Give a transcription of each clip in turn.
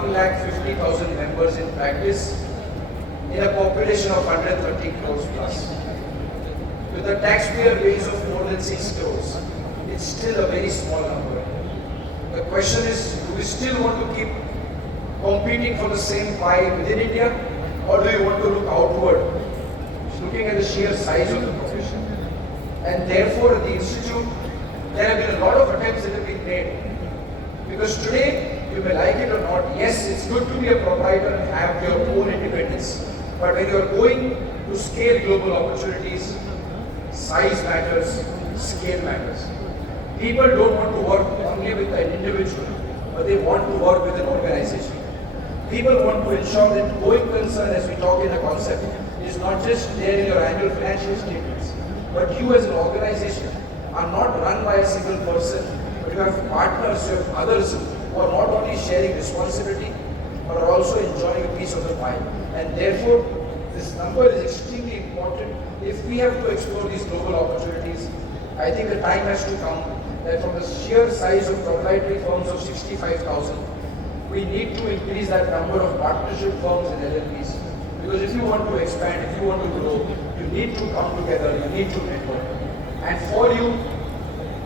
1,50,000 members in practice in a population of 130 crores plus. With a taxpayer base of more than 6 crores, it's still a very small number. The question is, do we still want to keep competing for the same pie within India, or do you want to look outward, looking at the sheer size of the profession? And therefore, at the Institute, there have been a lot of attempts that have been made. Because today, you may like it or not, yes, it's good to be a proprietor and have your own independence. But when you're going to scale global opportunities, size matters, scale matters. People don't want to work only with an individual, but they want to work with an organization. People want to ensure that going concern, as we talk in the concept, is not just there in your annual financial statements, but you as an organization are not run by a single person, but you have partners, you have others who are not only sharing responsibility, but are also enjoying a piece of the pie. And therefore, this number is extremely important. If we have to explore these global opportunities, I think the time has to come that from the sheer size of proprietary firms of 65,000, we need to increase that number of partnership firms and LLPs. Because if you want to expand, if you want to grow, you need to come together, you need to network. And for you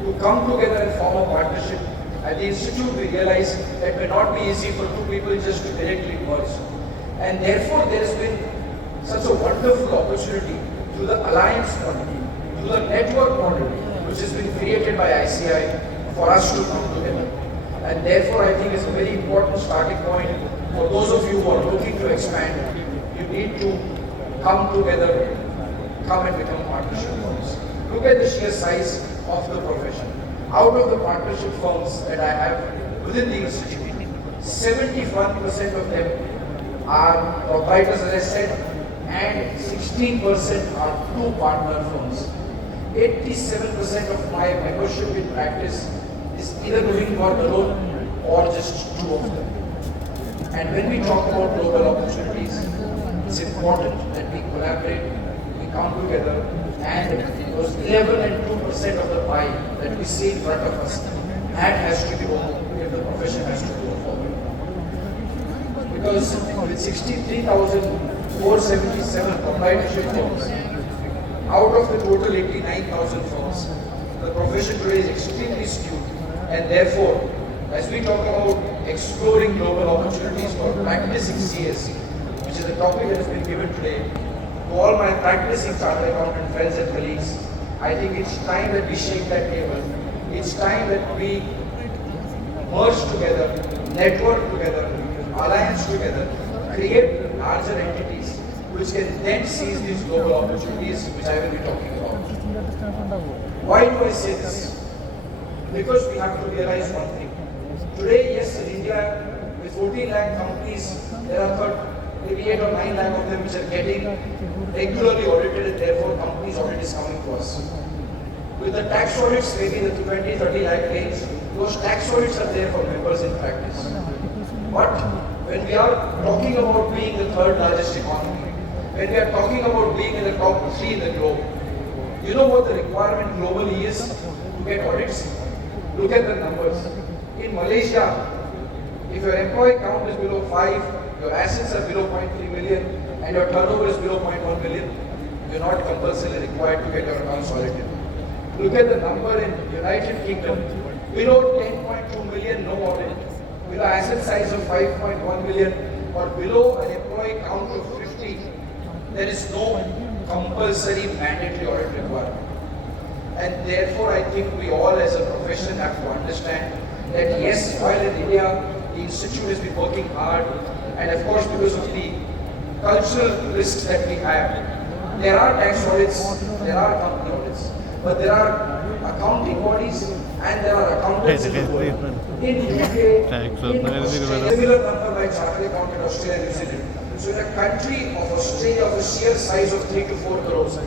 to come together and form a partnership, at the Institute we realize that it may not be easy for two people just to directly merge. And therefore there has been such a wonderful opportunity through the alliance model, through the network model, which has been created by ICI for us to come together. And therefore I think it's a very important starting point for those of you who are looking to expand. You need to come together, come and become partnership firms. Look at the sheer size of the profession. Out of the partnership firms that I have within the Institute, 71% of them are proprietors, as I said, and 16% are two partner firms. 87% of my membership in practice is either doing work alone or just two of them. And when we talk about global opportunities, it's important that we collaborate, we come together, and those 11 and 2% of the pie that we see in front of us, that has to be open if the profession has to go forward. Because with 63,477 proprietorship firms, out of the total 89,000 firms, the profession today is extremely skewed. And therefore, as we talk about exploring global opportunities for practicing CS, which is a topic that has been given today, to all my practicing chartered accountant friends and colleagues, I think it's time that we shake that table. It's time that we merge together, network together, alliance together, create larger entities which can then seize these global opportunities which I will be talking about. Why do I say this? Because we have to realize one thing. Today, yes, in India, with 14 lakh companies, there are maybe 8 or 9 lakh of them which are getting regularly audited, and therefore companies audit is coming to us. With the tax audits, maybe the 20-30 lakh range, those tax audits are there for members in practice. But when we are talking about being the third largest economy, when we are talking about being in the top 3 in the globe, you know what the requirement globally is to get audits? Look at the numbers. In Malaysia, if your employee count is below 5, your assets are below 0.3 million, and your turnover is below 0.1 million, you're not compulsorily required to get your accounts audited. Look at the number in United Kingdom. Below 10.2 million, no audit. Below asset size of 5.1 million, or below an employee count of 50, there is no compulsory mandatory audit requirement. And therefore, I think we all as a profession have to understand that yes, while in India, the Institute has been working hard, and of course because of the cultural risks that we have, there are tax audits, there are company audits, but there are accounting bodies and there are accountants in the world. In UK, in Australia, similar number by Chartered Accountant Australia and New Zealand. So in a country of Australia of a sheer size of 3 to 4 crores,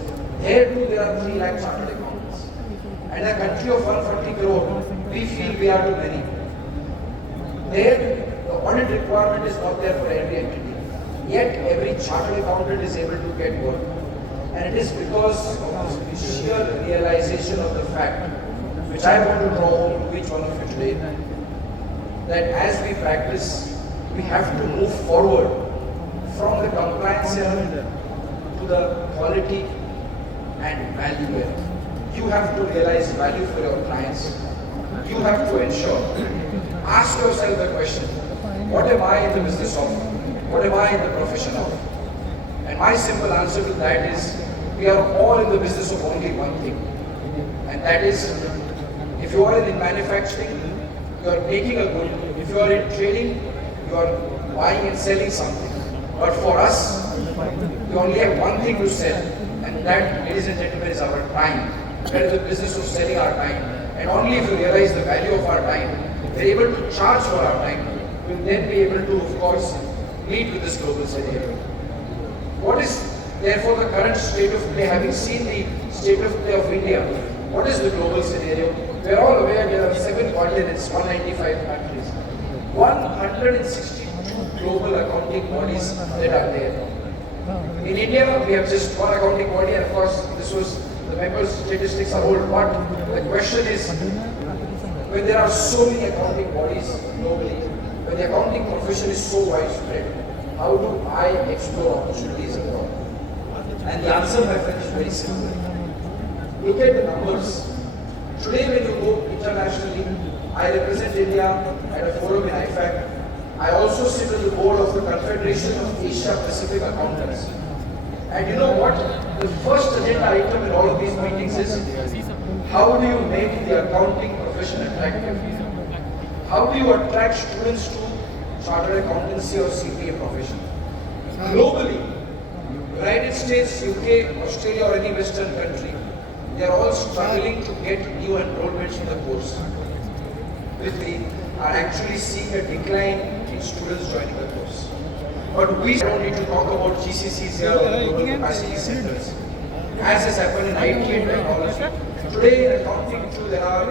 there too there are 3 lakh chartered accountants. And a country of 140 crore, we feel we are too many. There, the audit requirement is not there for every entity. Yet, every chartered accountant is able to get work. And it is because of the sheer realization of the fact, which I want to draw home to each one of you today, that as we practice, we have to move forward from the compliance era to the quality and value era. You have to realize value for your clients. You have to ensure. Ask yourself the question, what am I in the business of? What am I in the profession of? And my simple answer to that is, we are all in the business of only one thing. And that is, if you are in manufacturing, you are making a good. If you are in trading, you are buying and selling something. But for us, we only have one thing to sell. And that, ladies and gentlemen, is our time. We are in the business of selling our time. And only if you realize the value of our time, we are able to charge for our time, we will then be able to, of course, meet with this global scenario. What is therefore the current state of play? Having seen the state of play of India, what is the global scenario? We are all aware there are 7 continents, 195 countries, 162 global accounting bodies that are there. In India, we have just one accounting body, and of course, this was the members' statistics are old. But the question is, when there are so many accounting bodies globally, when the accounting profession is so widespread, how do I explore opportunities abroad? And the answer, my friend, is very simple. Look at the numbers. Today, when you go internationally, I represent India at a forum in IFAC. I also sit on the board of the Confederation of Asia Pacific Accountants. And you know what? The first agenda item in all of these meetings is, how do you make the accounting profession attractive? How do you attract students to chartered accountancy or CPA profession? Globally, United States, UK, Australia, or any Western country, they are all struggling to get new enrollments in the course. We are actually seeing a decline in students joining the course. But we don't need to talk about GCCs here or global capacity centers. As has happened in IT and technology, today in accounting too, there are